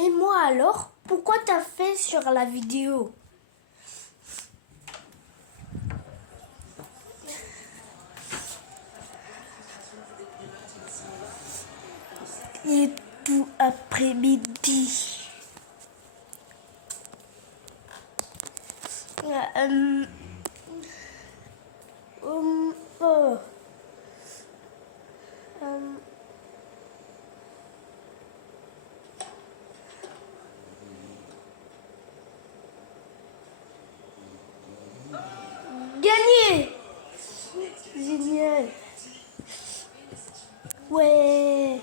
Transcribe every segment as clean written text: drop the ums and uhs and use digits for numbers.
Et moi alors, pourquoi t'as fait sur la vidéo? Et tout après-midi. Oh. Gagné! Génial! Ouais!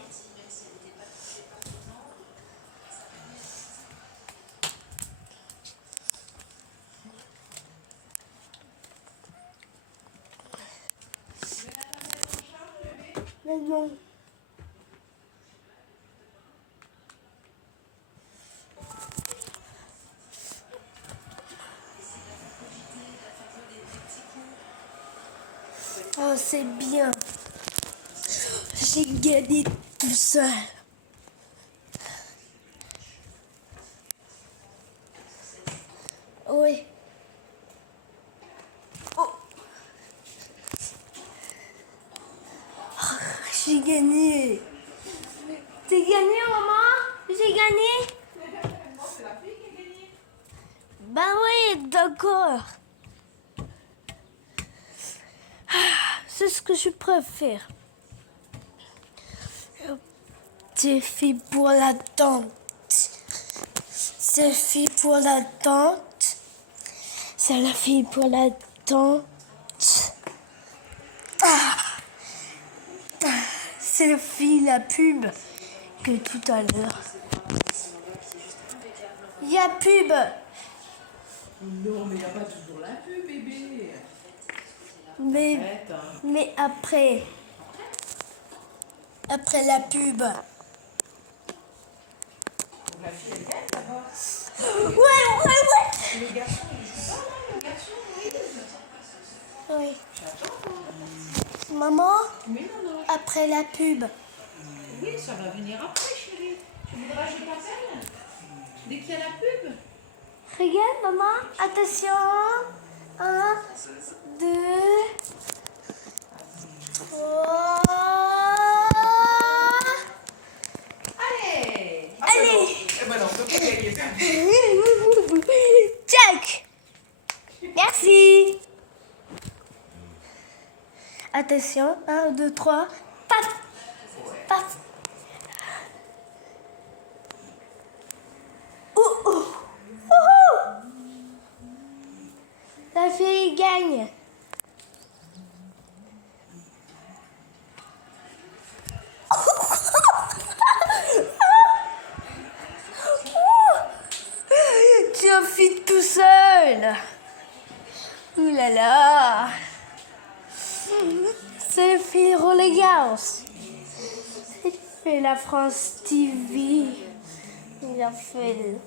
Non. Oh, c'est bien. J'ai gagné tout seul. Oui. Oh. J'ai gagné. T'as gagné, maman? J'ai gagné? Non, c'est la fille qui a gagné. Bah oui, d'accord. C'est ce que je préfère. C'est fait pour la tente. C'est fait pour la tente. C'est la fille pour la tente. C'est le fille la pub que tout à l'heure. Il y a pub. Non, mais il n'y a pas toujours la pub, bébé. Mais, Arrête, hein. mais après la pub. Donc la fille, elle gagne là-bas. Ouais. Et le garçon, il joue pas, là, le garçon, Moïse. Oui. J'attends. Maman, Oui, maman. après la pub. Oui, ça va venir après, chérie. Tu voudras que je t'appelle dès qu'il y a la pub? Regarde, maman. Attention. 1, 2, 3. Allez! Allez. Eh ben non, on peut pas gagner ça. Jack. Merci. Attention. 1, 2, 3. Paf. Paf. La fille gagne. Tu as fait tout seul. Ouh là là. C'est le fil Roland Garros. Il fait la France TV. Il a fait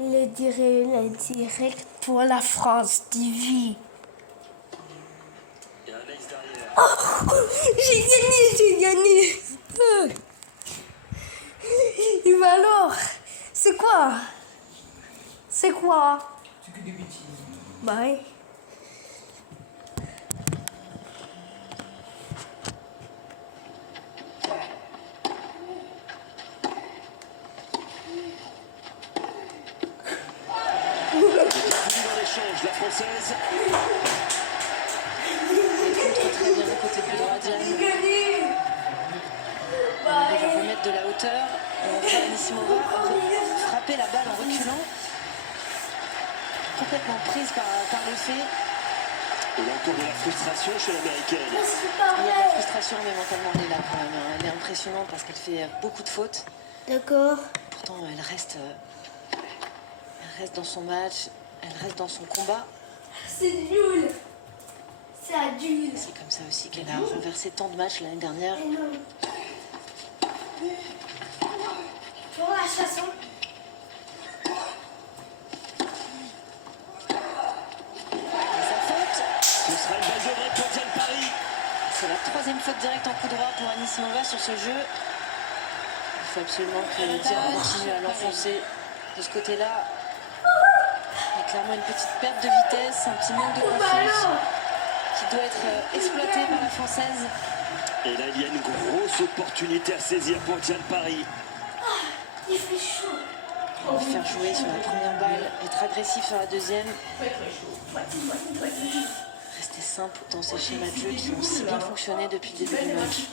le direct pour la France TV. Oh, j'ai gagné. Et bah alors, c'est quoi? C'est quoi? C'est que des bêtises. Bah oui. Dans l'échange, la française. Elle contre très bien côté pied droit, Diane. On va remettre de la hauteur. Et on voit Anisimova frapper la balle en reculant. Complètement prise par le fait. Et là encore de la frustration chez l'américaine. Mais c'est pas Il y a de la vrai. frustration, mais mentalement elle est là quand même. Hein. Elle est impressionnante parce qu'elle fait beaucoup de fautes. D'accord. Pourtant, elle reste dans son match, elle reste dans son combat. C'est nul. C'est adulte. C'est comme ça aussi qu'elle a renversé tant de matchs l'année dernière. Et non. Pour la chanson. Et sa faute, Ce sera une balle de vrai pour Diane Paris. c'est la troisième faute directe en coup droit pour Anisimova sur ce jeu. Il faut absolument que Diane continue à l'enfoncer. enfoncé de ce côté-là. Il y a clairement une petite perte de vitesse, un petit manque de confiance qui doit être exploité par la Française. Et là, il y a une grosse opportunité à saisir pour Diane Paris. Il fait chaud. Faire jouer sur la première balle, être agressif sur la deuxième. Rester simple dans ces schémas de jeu qui ont si bien fonctionné depuis le début du match.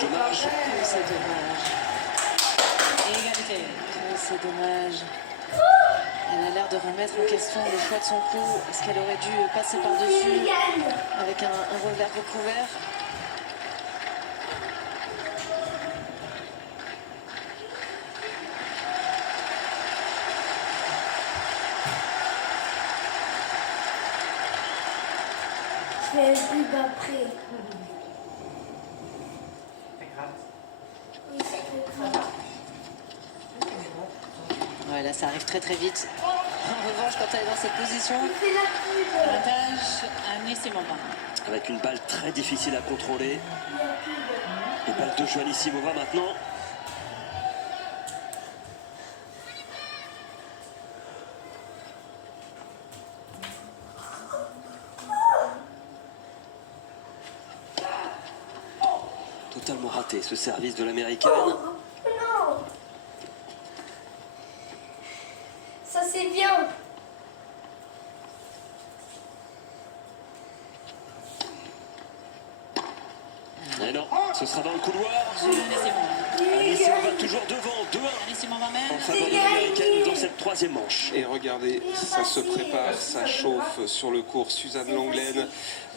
Dommage. C'est dommage. Égalité. C'est dommage. Elle a l'air de remettre en question le choix de son coup. Est-ce qu'elle aurait dû passer par-dessus avec un revers recouvert? Je fais un but après. C'est grave. Oui, c'est grave. Ouais, là, ça arrive très très vite. En revanche, quand elle est dans cette position, Il fait la pub. Avantage à Nissimova. Avec une balle très difficile à contrôler. Et balle de Joannissimova maintenant. Totalement raté ce service de l'américaine. Non. Ça c'est bien. Mais non, ce sera dans le couloir. Nissimova. Anissimova toujours devant, 2-1 Nissimova en mène. faveur de l'américaine dans cette troisième manche. Et regardez, ça se prépare, ça chauffe sur le court. Suzanne Lenglen,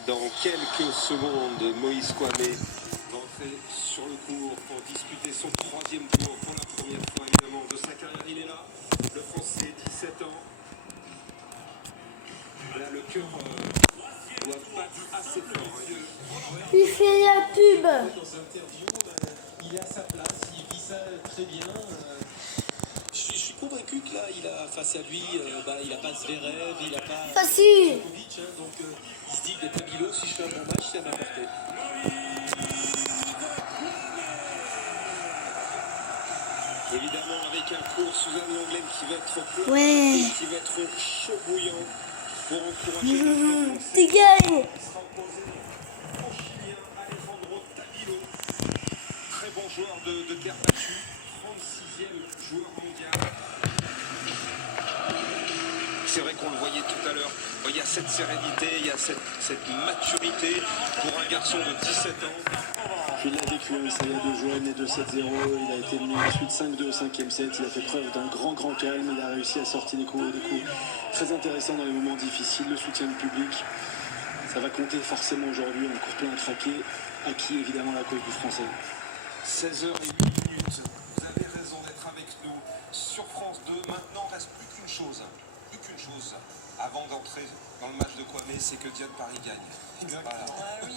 dans quelques secondes, Moïse Kwame va entrer sur le court pour disputer son troisième tour pour la première fois évidemment de sa carrière. Il est là, le Français, 17 ans. Là, le cœur doit battre assez fort. Il fait la pub. Dans cette interview, il est à sa place, il vit ça très bien. Je suis convaincu que là, il a face à lui, il n'a pas Zverev, il n'a pas Facile. Djokovic, donc il se dit que Tabilo, si je fais un bon match, c'est à ma portée. Évidemment, avec un court Suzanne Lenglen qui va être plein, Ouais. qui va être chaud bouillant pour encourager le Français. Tu gagnes. S'imposer au Chilien Alejandro Tabilo. Très bon joueur de terre battue, 36e joueur mondial. C'est vrai qu'on le voyait tout à l'heure, il y a cette sérénité, il y a cette maturité pour un garçon de 17 ans. Il a vécu un saga de Joanne et de 7-0, il a été mené ensuite 5-2 au 5e set, il a fait preuve d'un grand calme, il a réussi à sortir des coups très intéressants dans les moments difficiles, le soutien du public, ça va compter forcément aujourd'hui, un court plein à craquer, acquis évidemment la cause du français. 16h08, vous avez raison d'être avec nous sur France 2, maintenant il ne reste plus qu'une chose avant d'entrer dans le match de Kwame, c'est que Diane Paris gagne. Voilà. Ah oui,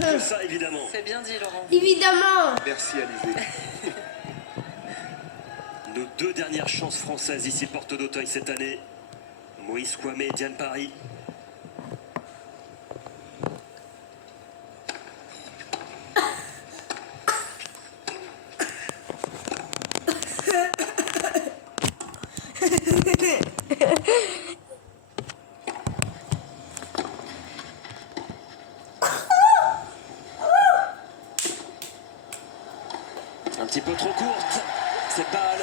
Que ça, évidemment. c'est bien dit, Laurent. Évidemment. Merci Alizé. Nos deux dernières chances françaises ici porte d'Auteuil cette année. Moïse Kwame et Diane Paris. Un petit peu trop courte, cette balle.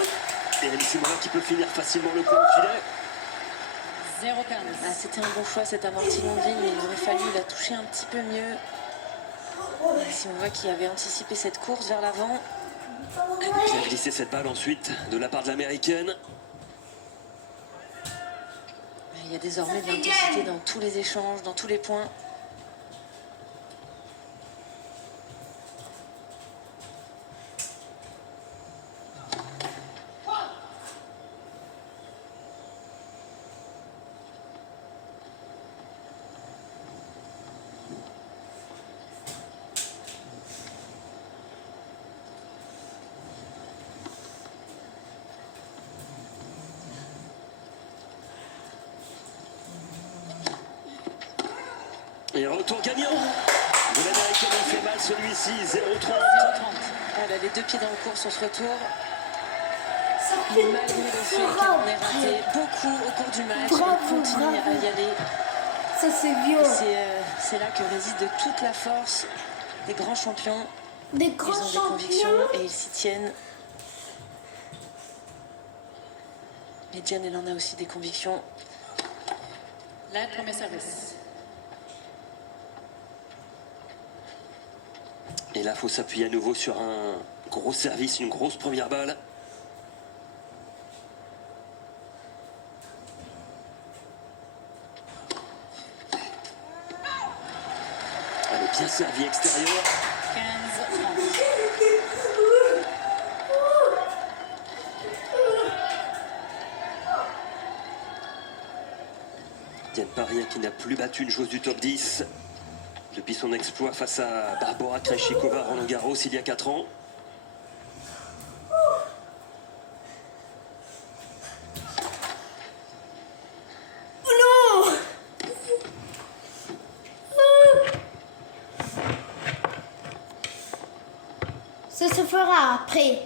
Et Anissimova qui peut finir facilement le coup au filet. 0-15. Ah, c'était un bon choix cet amorti Longueville, mais il aurait fallu la toucher un petit peu mieux. Simova qui avait anticipé cette course vers l'avant. Bien glissé cette balle ensuite de la part de l'américaine. Il y a désormais de l'intensité dans tous les échanges, dans tous les points. retour gagnant de l'américaine. Il fait mal celui-ci, 0,30. 0,30. Elle a les deux pieds dans le cours sur ce retour. Ça fait Malgré le fait qu'elle en ait raté beaucoup au cours du match, elle continue à y aller. Ça, c'est vieux. C'est là que réside toute la force des grands champions. Des Ils grands ont des champions. convictions et ils s'y tiennent. Mais Diane, elle en a aussi des convictions. Là, premier service. Et là, il faut s'appuyer à nouveau sur un gros service, une grosse première balle. Elle est bien servie extérieure. 15-30. Diane Paris qui n'a plus battu une joueuse du top 10 depuis son exploit face à Barbora Krejcikova à Roland-Garros il y a 4 ans. Ça se fera après.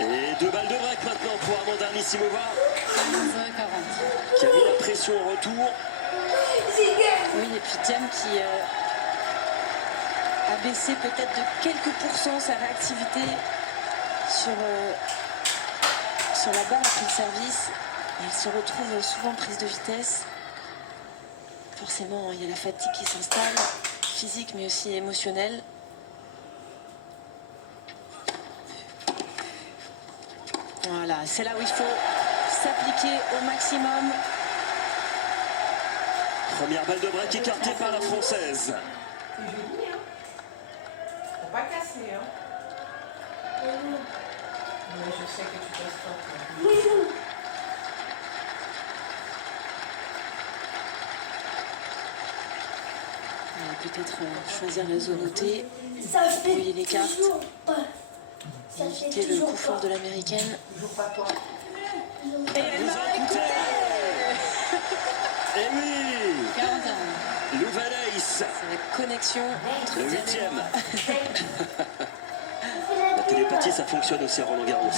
Et 2 balles de break maintenant pour Amanda Anisimova 15-40. qui a mis la pression au retour. Oui, et puis Diane qui a baissé peut-être de quelques pourcents sa réactivité sur la balle après le service. Et elle se retrouve souvent prise de vitesse. Forcément, il y a la fatigue qui s'installe, physique mais aussi émotionnelle. Voilà, c'est là où il faut s'appliquer au maximum. Première balle de break écartée par la Française. C'est joli, hein. Faut pas casser, hein. Mais je sais que tu casses pas. toi. Peut-être choisir la zone OT, Ça fait brouiller les cartes, toujours pas. Ça fait éviter le toujours coup fort pas. de l'américaine. Toujours pas toi. Et elle m'a écouté. Et oui, 41. nouvelle ace, C'est la connexion entre le Diane et 8e. moi. La télépathie, ça fonctionne aussi à Roland-Garros.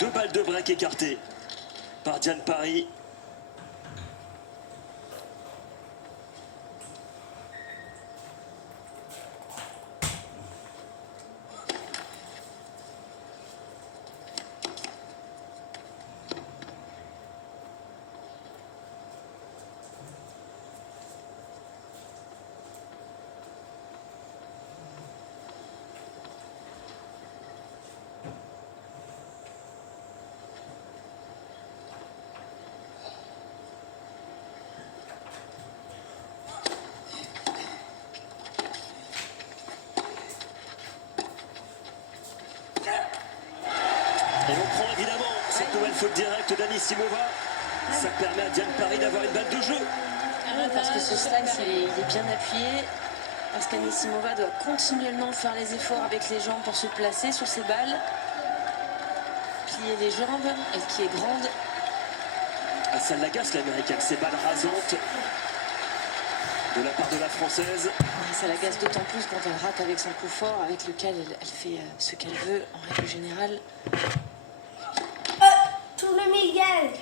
2 balles de break écartées par Diane Paris. Et on prend évidemment cette nouvelle faute directe d'Anisimova. Ça permet à Diane Paris d'avoir une balle de jeu. Parce que ce slice, il est bien appuyé. Parce qu'Anisimova doit continuellement faire les efforts avec les jambes pour se placer sur ses balles. Plier les jambes, elle qui est grande. Ah, ça l'agace l'américaine, ces balles rasantes de la part de la Française. Et ça l'agace d'autant plus quand elle rate avec son coup fort, avec lequel elle fait ce qu'elle veut en règle générale. Tout le Miguel.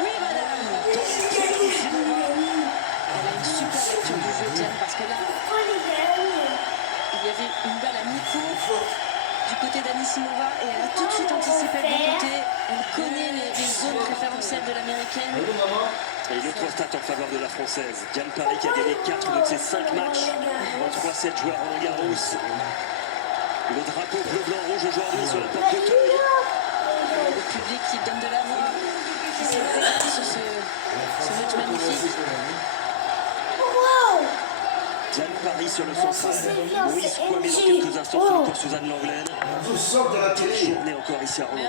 Oui, madame. Elle a une super lecture du jeu, Diane, parce que là, Pourquoi les gagne? il y avait une balle à mi-cours du côté d'Anisimova et elle a tout de suite anticipé le bon côté. Elle connaît les zones préférentielles de l'américaine. Et une autre stat en faveur de la Française. Diane Paris qui a gagné 4 de ses 5 matchs en 3-7 joueurs à Roland-Garros. Le drapeau bleu-blanc-rouge aujourd'hui sur la porte d'Auteuil. Le public qui donne de l'amour, qui s'intègre sur ce match magnifique. Diane Paris sur le central. Moïse Kouamé dans quelques instants sur le cours Suzanne Lenglen. Quelle journée encore ici à Roland.